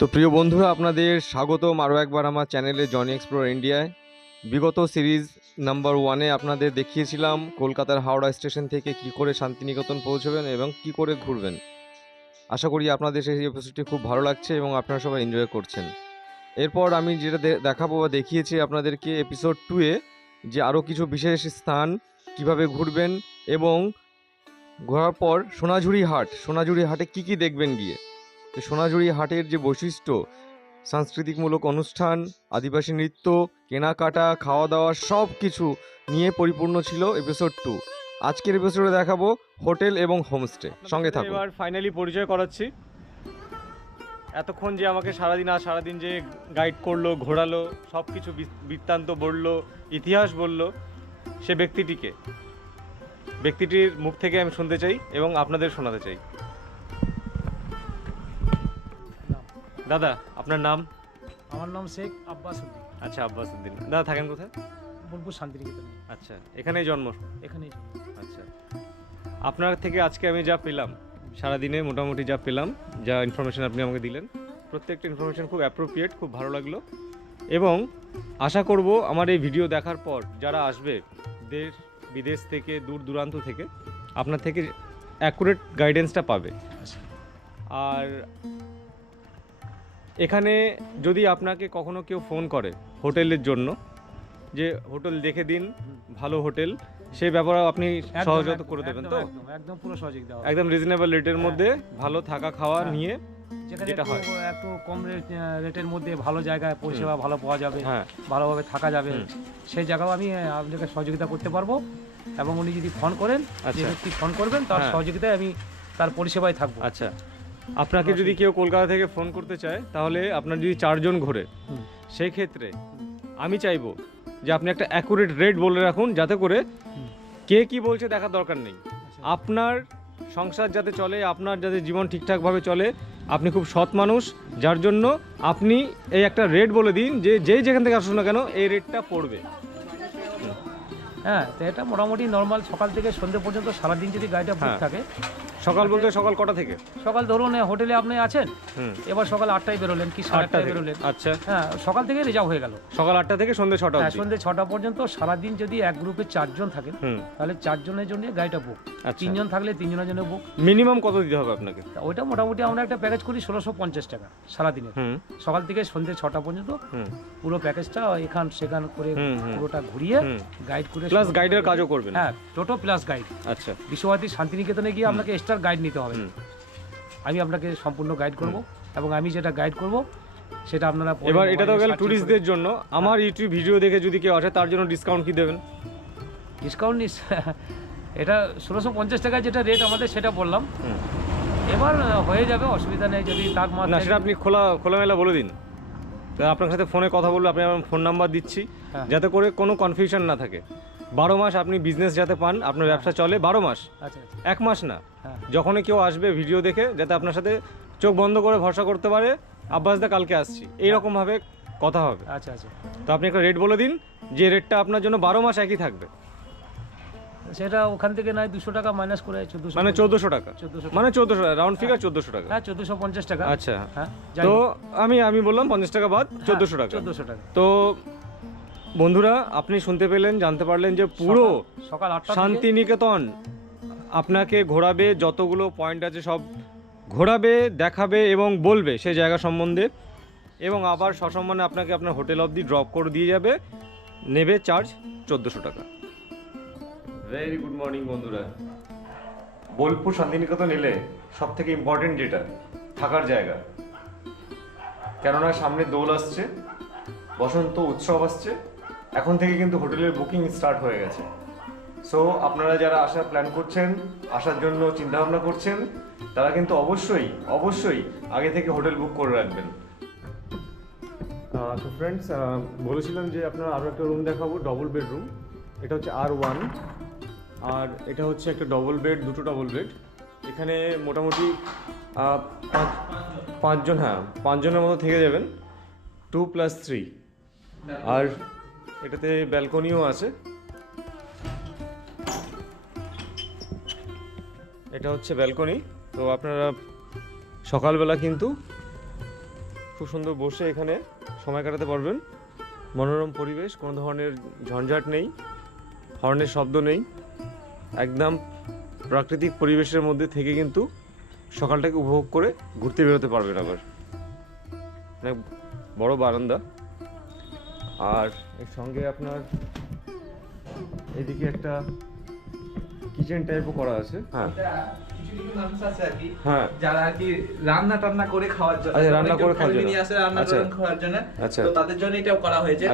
তো প্রিয় বন্ধুরা, আপনাদের স্বাগতম আরও একবার আমার চ্যানেলে জনি এক্সপ্লোর ইন্ডিয়ায় বিগত সিরিজ নাম্বার ওয়ানে আপনাদের দেখিয়েছিলাম কলকাতার হাওড়া স্টেশন থেকে কি করে শান্তিনিকেতন পৌঁছবেন এবং কি করে ঘুরবেন। আশা করি আপনাদের সেই এপিসোডটি খুব ভালো লাগছে এবং আপনারা সবাই এনজয় করছেন। এরপর আমি যেটা দেখাবো বা দেখিয়েছি আপনাদেরকে এপিসোড টুয়ে যে আরও কিছু বিশেষ স্থান কীভাবে ঘুরবেন এবং ঘোরার পর সোনাঝুরি হাট, সোনাঝুরি হাটে কি কি দেখবেন গিয়ে। সোনাঝুরি হাটের যে বৈশিষ্ট্য সাংস্কৃতিকমূলক অনুষ্ঠান আদিবাসী নৃত্য কেনাকাটা খাওয়া দাওয়া সব কিছু নিয়ে পরিপূর্ণ ছিল এপিসোড টু আজকের এপিসোডে দেখাবো হোটেল এবং হোমস্টে। সঙ্গে থাকুন। এবার ফাইনালি পরিচয় করাচ্ছি। এতক্ষণ যে আমাকে সারাদিন আর সারাদিন যে গাইড করল ঘোরালো সব কিছু বৃত্তান্ত বলল ইতিহাস বলল সে ব্যক্তিটিকে। ব্যক্তিটির মুখ থেকে আমি শুনতে চাই এবং আপনাদের শোনাতে চাই। দাদা আপনার নাম? আমার নাম শেখ আব্বাস উদ্দিন। আচ্ছা আব্বাস উদ্দিন। দাদা থাকেন কোথায়? বোলপুর শান্তিনিকেতনে। আচ্ছা এখানেই জন্ম? এখানেই আচ্ছা। আপনার থেকে আজকে আমি যা পেলাম সারাদিনে মোটামুটি যা পেলাম যা ইনফরমেশন আপনি আমাকে দিলেন প্রত্যেকটা ইনফরমেশন খুব অ্যাপ্রোপ্রিয়েট খুব ভালো লাগল। এবং আশা করব আমার এই ভিডিও দেখার পর যারা আসবে দেশ বিদেশ থেকে দূর দূরান্ত থেকে আপনার থেকে অ্যাকুরেট গাইডেন্সটা পাবে। আচ্ছা। আর এখানে যদি আপনাকে কখনো কেউ ফোন করে হোটেলের জন্য যে হোটেল দেখে দিন ভালো হোটেল সেই ব্যাপারেও আপনি সহযোগিতা করে দেবেন তো? একদম পুরো সহযোগিতা। একদম রিজনেবল রেটের মধ্যে ভালো থাকা খাওয়া হ্যাঁ। নিয়ে যেটা হয়। একটু কম রেট রেটের মধ্যে ভালো জায়গায় পরিষেবা ভালো পাওয়া যাবে হ্যাঁ। ভালোভাবে থাকা যাবে সেই জায়গাও আমি আপনাকে সহযোগিতা করতে পারব। এবং উনি যদি ফোন করেন যে আচ্ছা। ব্যক্তি ফোন করবেন তার হ্যাঁ। সহযোগিতায় আমি তার পরিষেবায় থাকব। আচ্ছা। আপনাকে যদি কেউ কলকাতা থেকে ফোন করতে চায় তাহলে আপনার যদি চারজন ঘোরে। সেই ক্ষেত্রে আমি চাইব যে আপনি একটা অ্যাকুরেট রেট বলে রাখুন যাতে করে কে কি বলছে দেখার দরকার নেই আচ্ছা। আপনার সংসার যাতে চলে আপনার যাতে জীবন ঠিকঠাকভাবে চলে আপনি খুব সৎ মানুষ যার জন্য আপনি এই একটা রেট বলে দিন যে যেই যেখান থেকে আসুন না কেন এই রেটটা পড়বে হ্যাঁ তো এটা মোটামুটি নর্মাল সকাল থেকে সন্ধ্যে পর্যন্ত সারাদিন যদি গাড়িটা বুক হ্যাঁ। থাকে। সকাল বলতে সকাল কটা থেকে? সকাল ধরুন হোটেলে আপনি আছেন এবার সকাল আটটায় বেরোলেন কি সাড়ে আটটায় বেরোলেন। আচ্ছা। হ্যাঁ সকাল থেকে রিজার্ভ হয়ে গেল। সকাল আটটা থেকে সন্ধ্যে ছটা হ্যাঁ সন্ধ্যে ছটা পর্যন্ত সারাদিন যদি এক গ্রুপে চারজন থাকেন তাহলে চারজনের জন্য গাড়িটা বুক আচ্ছা। তিনজন থাকলে তিনজনের জন্য বুক মিনিমাম কত দিতে হবে আপনাকে? ওইটা মোটামুটি আমরা একটা প্যাকেজ করি ষোলোশো পঞ্চাশ টাকা সারাদিনের। সকাল থেকে সন্ধ্যে ছটা পর্যন্ত পুরো প্যাকেজটা এখান সেখান করে পুরোটা ঘুরিয়ে গাইড করে প্লাস গাইডের কাজও করবেন হ্যাঁ টোটো প্লাস গাইড আচ্ছা। বিশ্বভারতী শান্তিনিকেতনে গিয়ে আপনাকে এক্সট্রা গাইড নিতে হবে। আমি আপনাকে সম্পূর্ণ গাইড করব এবং আমি যেটা গাইড করব সেটা আপনারা এবার এটা তো গেল ট্যুরিস্টদের জন্য। আমার ইউটিউব ভিডিও দেখে যদি কেউ আসে তার জন্য ডিসকাউন্ট কি দেবেন? ডিসকাউন্ট নিস এটা ষোলোশো পঞ্চাশ টাকা যেটা রেট আমাদের সেটা বললাম। এবার হয়ে যাবে অসুবিধা নেই যদি তার না সেটা আপনি খোলা খোলামেলা বলে দিন। আপনার সাথে ফোনে কথা বললে আপনি আমার ফোন নাম্বার দিচ্ছি। হ্যাঁ। যাতে করে কোনো কনফিউশন না থাকে। বারো মাস আপনি বিজনেস যাতে পান আপনার ব্যবসা চলে বারো মাস। আচ্ছা আচ্ছা। এক মাস না। হ্যাঁ যখনই কেউ আসবে ভিডিও দেখে যাতে আপনার সাথে চোখ বন্ধ করে ভরসা করতে পারে আব্বাস দা কালকে আসছি। এইরকম ভাবে কথা হবে। আচ্ছা আচ্ছা। তো আপনি একটা রেট বলে দিন যে রেটটা আপনার জন্য বারো মাস একই থাকবে। সেটা ওখান থেকে নয় দুশো টাকা মাইনাস করে চোদ্দোশো মানে চোদ্দোশো টাকা। চোদ্দোশো মানে চোদ্দোশো রাউন্ড ফিগার চোদ্দোশো টাকা। হ্যাঁ চোদ্দোশো পঞ্চাশ টাকা। আচ্ছা। হ্যাঁ তো আমি আমি বললাম পঞ্চাশ টাকা বাদ চোদ্দোশো টাকা। চোদ্দোশো টাকা। তো বন্ধুরা আপনি শুনতে পেলেন জানতে পারলেন যে পুরো সকাল- আটটা শান্তিনিকেতন আপনাকে ঘোরাবে যতগুলো পয়েন্ট আছে সব ঘোরাবে দেখাবে এবং বলবে সেই জায়গা সম্বন্ধে। এবং আবার সসম্মানে আপনাকে আপনার হোটেল অবধি ড্রপ করে দিয়ে যাবে নেবে চার্জ চোদ্দোশো টাকা। ভেরি গুড মর্নিং বন্ধুরা। বোলপুর শান্তিনিকেতন এলে সব থেকে ইম্পর্টেন্ট যেটা থাকার জায়গা। কেননা সামনে দোল আসছে বসন্ত উৎসব আসছে এখন থেকে কিন্তু হোটেলের বুকিং স্টার্ট হয়ে গেছে। সো আপনারা যারা আসার প্ল্যান করছেন, আসার জন্য চিন্তাভাবনা করছেন, তারা কিন্তু অবশ্যই অবশ্যই আগে থেকে হোটেল বুক করে রাখবেন। তো ফ্রেন্ডস বলেছিলাম যে আপনারা আরও একটা রুম দেখাবো ডবল বেডরুম এটা হচ্ছে আর ওয়ান আর এটা হচ্ছে একটা ডবল বেড দুটো ডবল বেড এখানে মোটামুটি পাঁচ, পাঁচজন হ্যাঁ পাঁচজনের মতো থেকে যাবেন। টু প্লাস থ্রি আর এটাতে ব্যালকনিও আছে। এটা হচ্ছে ব্যালকনি। তো আপনারা সকালবেলা কিন্তু খুব সুন্দর বসে এখানে সময় কাটাতে পারবেন। মনোরম পরিবেশ, কোনো ধরনের ঝঞ্ঝাট নেই, হর্নের শব্দ নেই। একদম প্রাকৃতিক পরিবেশের মধ্যে থেকে কিন্তু সকালটাকে উপভোগ করে ঘুরতে বেরোতে পারবেন আবার। অনেক বড় বারান্দা। আর এর সঙ্গে আপনার এদিকে একটা কিচেন টাইপও করা আছে। হ্যাঁ। কিছু কিছু মানুষ আছে আর কি হ্যাঁ যারা আর কি রান্না টান্না করে খাওয়ার জন্য আচ্ছা, রান্না করে খাওয়ার জন্য। আসে রান্না আচ্ছা। করে খাওয়ার জন্য আচ্ছা। তো তাদের জন্য এটাও করা হয়েছে।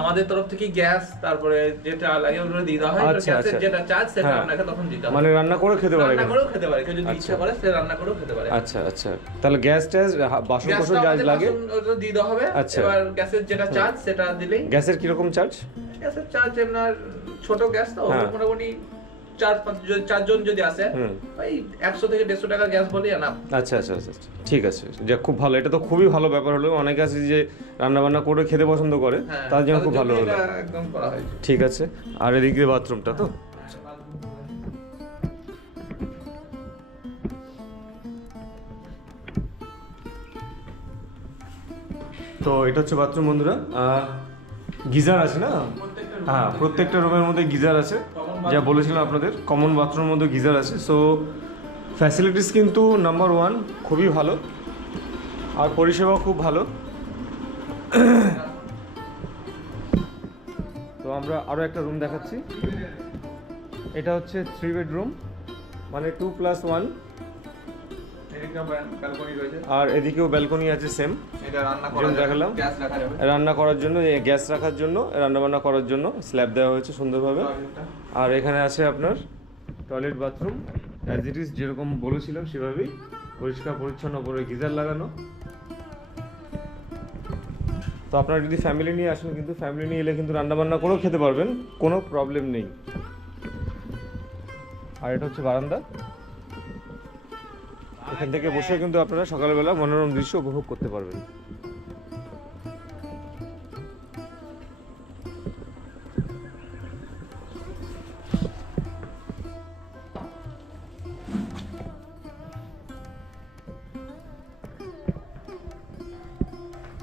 আমাদের তরফ থেকে গ্যাস তারপরে যেটা লাগে ওগুলো দিয়ে দেওয়া হয় গ্যাসের। যেটা চার্জ সেটা হ্যাঁ। আপনাকে তখন দিতে হবে মানে রান্না করে খেতে পারে রান্না করেও খেতে পারে কেউ যদি আচ্ছা। ইচ্ছা করে সে রান্না করেও খেতে পারে আচ্ছা আচ্ছা তাহলে গ্যাস ট্যাস বাসন কোসন যা লাগে ওটা দিয়ে দেওয়া হবে। এবার গ্যাসের যেটা চার্জ সেটা দিলেই গ্যাসের কীরকম চার্জ গ্যাসের চার্জ আপনার ছোট গ্যাস তো হ্যাঁ। মোটামুটি চার চারজন যদি আসে। ওই একশো থেকে দেড়শো টাকা গ্যাস বলেই আনা আচ্ছা আচ্ছা আচ্ছা আচ্ছা। ঠিক আছে। যা খুব ভালো। এটা তো খুবই ভালো ব্যাপার হলো। অনেকে আছে যে রান্না বান্না করে খেতে পছন্দ করে হ্যাঁ, তার জন্য খুব ভালো হলো। একদম করা হয়েছে। ঠিক আছে। আর এদিক দিয়ে বাথরুমটা তো? তো এটা হচ্ছে বাথরুম বন্ধুরা। গিজার আছে না? হ্যাঁ প্রত্যেকটা রুমের মধ্যে গিজার আছে। যা বলেছিলাম আপনাদের কমন বাথরুমের মধ্যে গিজার আছে সো ফ্যাসিলিটিস কিন্তু নাম্বার ওয়ান খুবই ভালো, আর পরিষেবা খুব ভালো। তো আমরা আরও একটা রুম দেখাচ্ছি। এটা হচ্ছে থ্রি বেডরুম মানে টু প্লাস ওয়ান আর এদিকেও ব্যালকনি আছে সেম দেখালাম। রান্না করার জন্য গ্যাস রাখার জন্য রান্নাবান্না করার জন্য স্ল্যাব দেওয়া হয়েছে সুন্দরভাবে। আর এখানে আছে আপনার toilet bathroom as it is যেরকম বলেছিলাম সেভাবেই পরিষ্কার পরিচ্ছন্ন করে গিজার লাগানো। তো আপনারা যদি ফ্যামিলি নিয়ে আসেন কিন্তু ফ্যামিলি নিয়ে এলে কিন্তু রান্নাবান্না করেও খেতে পারবেন। কোনো প্রবলেম নেই। আর এটা হচ্ছে বারান্দা। এখান থেকে বসে কিন্তু আপনারা সকালবেলা মনোরম দৃশ্য উপভোগ করতে পারবেন।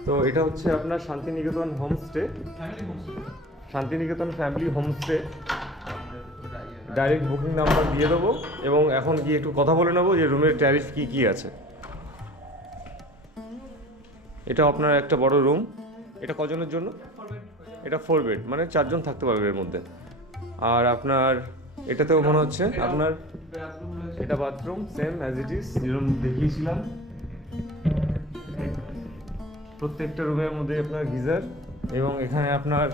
তো এটা হচ্ছে আপনার Santiniketan homestay. Santiniketan family homestay direct booking number দিয়ে দেবো এবং এখন গিয়ে একটু কথা বলে নেব যে রুমের ট্যারিফ কি কি আছে। এটা আপনার একটা বড় রুম এটা কজনের জন্য? এটা ফোর বেড মানে চারজন থাকতে পারবে এর মধ্যে। আর আপনার, এটাতেও মনে হচ্ছে আপনার এটা bathroom same as it is যেরকম দেখিয়েছিলাম। প্রত্যেকটা রুমের মধ্যে আপনার গিজার এবং এখানে আপনার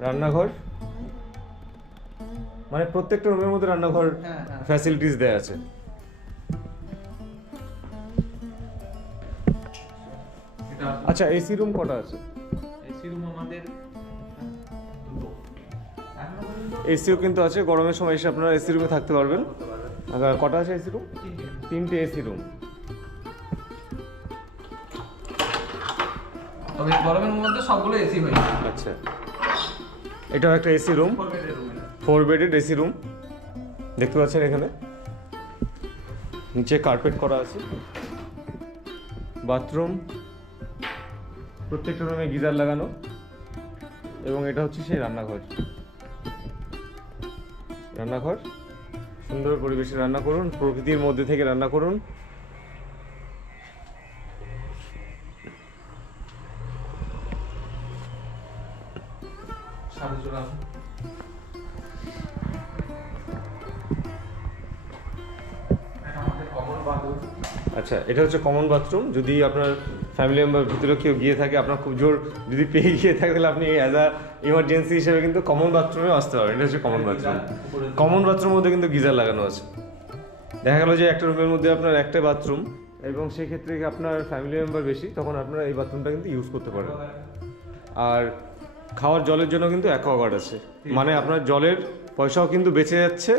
রান্নাঘর। মানে প্রত্যেকটা রুমের মধ্যে রান্নাঘর হ্যাঁ, হ্যাঁ। ফ্যাসিলিটিস দেওয়া আছে। আচ্ছা এসি রুম কটা আছে? এসি রুম আমাদের দুটো। এসিও কিন্তু আছে গরমের সময় এসে আপনারা এসি রুমে থাকতে পারবেন। আর কটা আছে এসি রুম তিনটে। তিনটে এসি রুম তবে গরমের মধ্যে সবগুলো এসি হয়ে আচ্ছা। এটাও একটা AC room four bedded AC room দেখতে পাচ্ছেন এখানে। নিচে কার্পেট করা আছে। বাথরুম প্রত্যেকটা রুমে গিজার লাগানো। এবং এটা হচ্ছে সেই রান্নাঘর। রান্নাঘর। সুন্দর পরিবেশে রান্না করুন। প্রকৃতির মধ্যে থেকে রান্না করুন। সাড়ে আচ্ছা এটা হচ্ছে কমন বাথরুম যদি আপনার ফ্যামিলি মেম্বার ভিতরে কেউ গিয়ে থাকে আপনার খুব জোর যদি পেয়ে গিয়ে থাকে তাহলে আপনি অ্যাজ আ ইমার্জেন্সি হিসেবে কিন্তু কমন বাথরুমেও আসতে পারেন এটা হচ্ছে কমন বাথরুম কমন বাথরুমের মধ্যে কিন্তু গিজার লাগানো আছে। দেখা গেল যে একটা রুমের মধ্যে আপনার একটা বাথরুম এবং সেই ক্ষেত্রে আপনার ফ্যামিলি মেম্বার বেশি তখন আপনারা এই বাথরুমটা কিন্তু ইউজ করতে পারেন। আর খাওয়ার জলের জন্য কিন্তু অ্যাকোয়াগার্ড আছে। মানে আপনার জলের পয়সাও কিন্তু বেঁচে যাচ্ছে।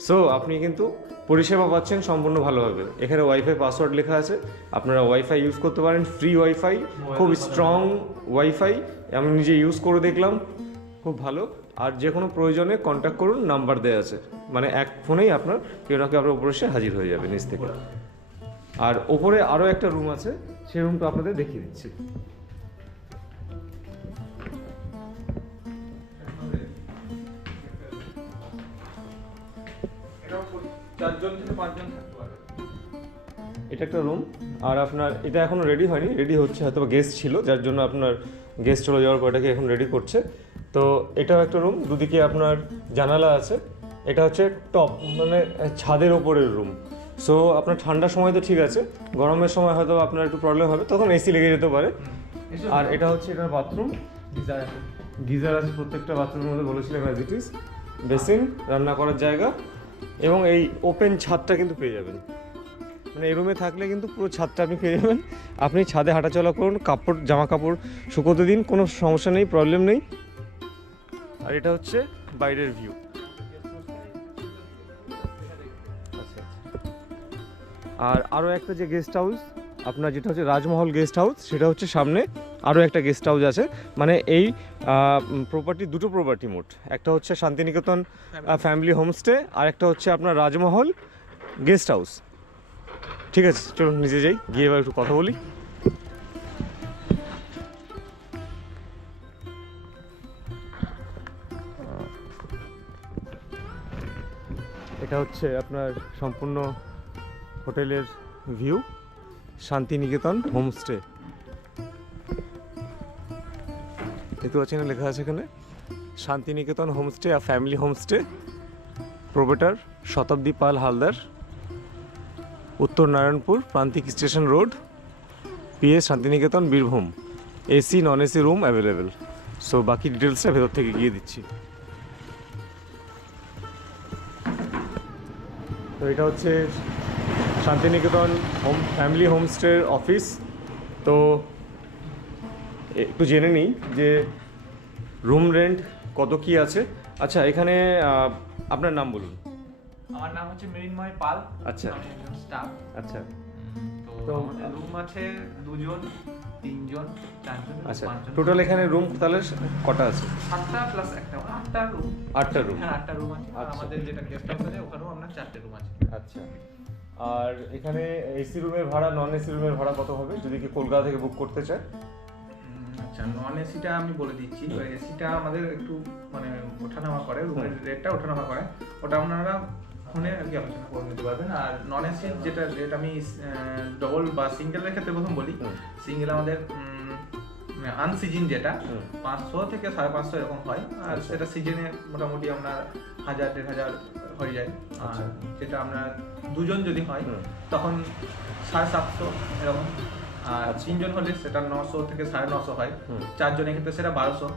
সো আপনি কিন্তু পরিষেবা পাচ্ছেন সম্পূর্ণ ভালোভাবে এখানে ওয়াইফাই পাসওয়ার্ড লেখা আছে। আপনারা ওয়াইফাই ইউজ করতে পারেন ফ্রি ওয়াইফাই খুব স্ট্রং ওয়াইফাই আমি নিজে ইউজ করে দেখলাম খুব ভালো। আর যে কোনো প্রয়োজনে কন্ট্যাক্ট করুন নাম্বার দেওয়া আছে। মানে এক ফোনেই আপনার কেউ না কেউ আপনার উপরে এসে হাজির হয়ে যাবে নিচ থেকে। আর ওপরে আরও একটা রুম আছে সেই রুমটা আপনাদের দেখিয়ে দিচ্ছি। চারজন থেকে পাঁচজন থাকতে এটা একটা রুম আর আপনার এটা এখনও রেডি হয়নি রেডি হচ্ছে হয়তো গেস্ট ছিল যার জন্য আপনার গেস্ট চলে যাওয়ার পর এটাকে এখন রেডি করছে। তো এটাও একটা রুম দুদিকে আপনার জানালা আছে এটা হচ্ছে টপ মানে ছাদের ওপরের রুম সো আপনার ঠান্ডার সময় তো ঠিক আছে গরমের সময় হয়তো আপনার একটু প্রবলেম হবে তখন এসি লেগে যেতে পারে। আর এটা হচ্ছে এটার বাথরুম গিজার আছে। গিজার আছে প্রত্যেকটা বাথরুমের মধ্যে বলেছিলাম অ্যাজ ইট ইজ বেসিন রান্না করার জায়গা। এবং এই ওপেন ছাদটা কিন্তু পেয়ে যাবেন। মানে এই রুমে থাকলে কিন্তু পুরো ছাদটা আপনি পেয়ে যাবেন। আপনি ছাদে হাঁটাচলা করুন, কাপড় জামা কাপড় শুকোতে দিন, কোনো সমস্যা নেই প্রবলেম নেই। আর এটা হচ্ছে বাইরের ভিউ আর আরও একটা যে গেস্ট হাউস আপনার যেটা হচ্ছে রাজমহল গেস্ট হাউস সেটা হচ্ছে সামনে। আরও একটা গেস্ট হাউস আছে। মানে এই প্রপার্টি দুটো প্রপার্টি মোট। একটা হচ্ছে শান্তিনিকেতন ফ্যামিলি হোমস্টে আর একটা হচ্ছে আপনার রাজমহল গেস্ট হাউস ঠিক আছে চলুন নিচে যাই গিয়ে এবার একটু কথা বলি। এটা হচ্ছে আপনার সম্পূর্ণ হোটেলের ভিউ শান্তিনিকেতন হোমস্টে দেখতে পাচ্ছেন লেখা আছে এখানে। শান্তিনিকেতন হোমস্টে আর family homestay. Proprietor Shatabdi Pal Haldar. উত্তর Narayanpur Prantik station road. PS Santiniketan Birbhum. AC non AC room available. So বাকি ডিটেলসটা ভেতর থেকে গিয়ে দিচ্ছি। তো এটা হচ্ছে শান্তিনিকেতন হোম, ফ্যামিলি হোমস্টের অফিস। তো একটু জেনে নিই যে রুম রেন্ট কত কি আছে? আচ্ছা এখানে আপনার নাম বলুন। আমার নাম হচ্ছে মৃন্ময় পাল। আচ্ছা। স্টাফ আচ্ছা। তো তো- রুম আছে দুজন তিনজন চারজন আচ্ছা টোটাল এখানে রুম তাহলে কটা আছে? সাতটা প্লাস একটা আটটা রুম আটটা রুম হ্যাঁ আটটা রুম আছে। আর আচ্ছা। আমাদের যেটা গেস্ট হাউস আছে ওখানেও আপনার চারটে রুম আছে। আচ্ছা। আর এখানে এসি রুমের ভাড়া নন এসি রুমের ভাড়া কত হবে? যদি কি কলকাতা থেকে বুক করতে চায়। আচ্ছা নন এসিটা আমি বলে দিচ্ছি এসিটা আমাদের একটু মানে ওঠানামা করে রুমের রেটটা ওঠানামা করে। ওটা আপনারা ফোনে আর কি আলোচনা করে নিতে পারবেন। আর নন এসি যেটা রেট আমি ডবল বা সিঙ্গেলের ক্ষেত্রে প্রথম বলি সিঙ্গেল আমাদের আনসিজন যেটা পাঁচশো থেকে সাড়ে পাঁচশো এরকম হয়। আর আচ্ছা। সেটা সিজনে মোটামুটি আপনার হাজার দেড় হাজার হয়ে যায়। আর আচ্ছা। যেটা আপনার দুজন যদি হয় তখন সাড়ে সাতশো এরকম। আর আচ্ছা। তিনজন হলে সেটা নশো থেকে সাড়ে নশো হয়। চারজনের ক্ষেত্রে সেটা বারোশো।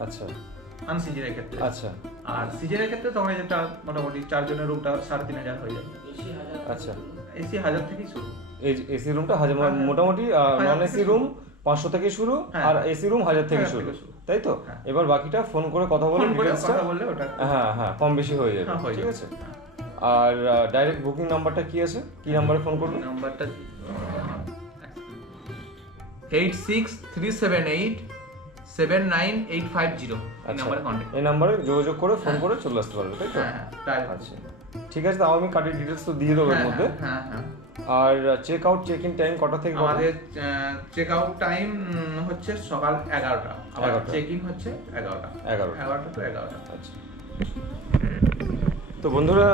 আচ্ছা। আনসিজনের ক্ষেত্রে। আচ্ছা। আর সিজনের ক্ষেত্রে তখন যেটা মোটামুটি চারজনের রুমটা সাড়ে তিন হাজার হয়ে যায়। আচ্ছা। এসি হাজার থেকেই শুরু। এসি রুমটা হাজার হ্যাঁ, হ্যাঁ। মোটামুটি নন এসি রুম পাঁচশো থেকে শুরু হ্যাঁ। আর এসি রুম হাজার থেকে হাজার শুরু। তাই তো? হ্যাঁ। এবার বাকিটা ফোন করে কথা বলে ওটা হ্যাঁ হ্যাঁ কম বেশি হয়ে যাবে। হ্যাঁ, হয়ে ঠিক আছে। আর ডাইরেক্ট বুকিং নাম্বারটা কি আছে? কি নাম্বারে ফোন করবে? নাম্বারটা eight six three seven eight seven nine eight five zero এই আচ্ছা নাম্বারে কন্ট্যাক্ট এই নাম্বারে যোগাযোগ করে ফোন। করে চলে আসতে পারবে তাই তো? হ্যাঁ হ্যাঁ আচ্ছা ঠিক আছে তাও আমি কার্ডের ডিটেলস তো দিয়ে দেবো এর হ্যাঁ, মধ্যে। হ্যাঁ হ্যাঁ আর check out check in time কটা থেকে? আমাদের চেক আউট টাইম হচ্ছে সকাল এগারোটা। আবার 11টা। চেক ইন হচ্ছে এগারোটা। এগারোটা। এগারোটা তো এগারোটা। আচ্ছা। তো বন্ধুরা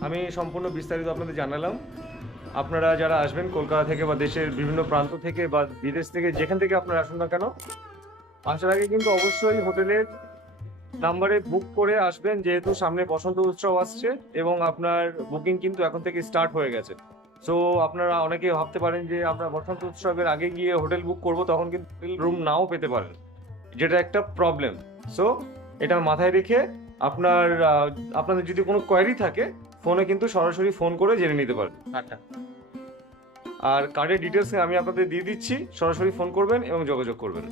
আমি সম্পূর্ণ বিস্তারিত আপনাদের জানালাম। আপনারা যারা আসবেন কলকাতা থেকে বা দেশের বিভিন্ন প্রান্ত থেকে বা বিদেশ থেকে, যেখান থেকে আপনারা আসুন না কেন, আসার আগে কিন্তু অবশ্যই হোটেলের নাম্বারে বুক করে আসবেন, যেহেতু সামনে বসন্ত উৎসব আসছে এবং আপনার বুকিং কিন্তু এখন থেকে স্টার্ট হয়ে গেছে। সো আপনারা অনেকে ভাবতে পারেন যে আমরা বসন্ত উৎসবের আগে গিয়ে হোটেল বুক করব, তখন কিন্তু রুম নাও পেতে পারেন। যেটা একটা প্রবলেম সো এটা মাথায় রেখে আপনার আপনাদের যদি কোনো কোয়ারি থাকে ফোনে কিন্তু সরাসরি ফোন করে জেনে নিতে পারেন আটটা আর কার্ডের ডিটেলস আমি আপনাদের দিয়ে দিচ্ছি সরাসরি ফোন করবেন এবং যোগাযোগ করবেন।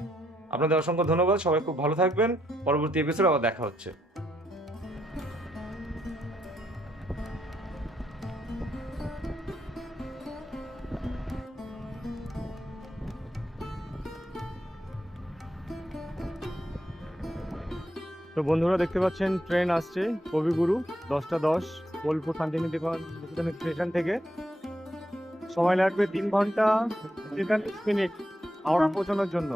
আপনাদের অসংখ্য ধন্যবাদ সবাই খুব ভালো থাকবেন পরবর্তী এপিসোড আবার দেখা হচ্ছে। তো বন্ধুরা দেখতে পাচ্ছেন ট্রেন আসছে কবিগুরু দশটা দশ। বোলপুর শান্তিনিকেতন স্টেশন থেকে। সময় লাগবে তিন ঘণ্টা তেতাল্লিশ মিনিট হাওড়া পৌঁছানোর জন্য।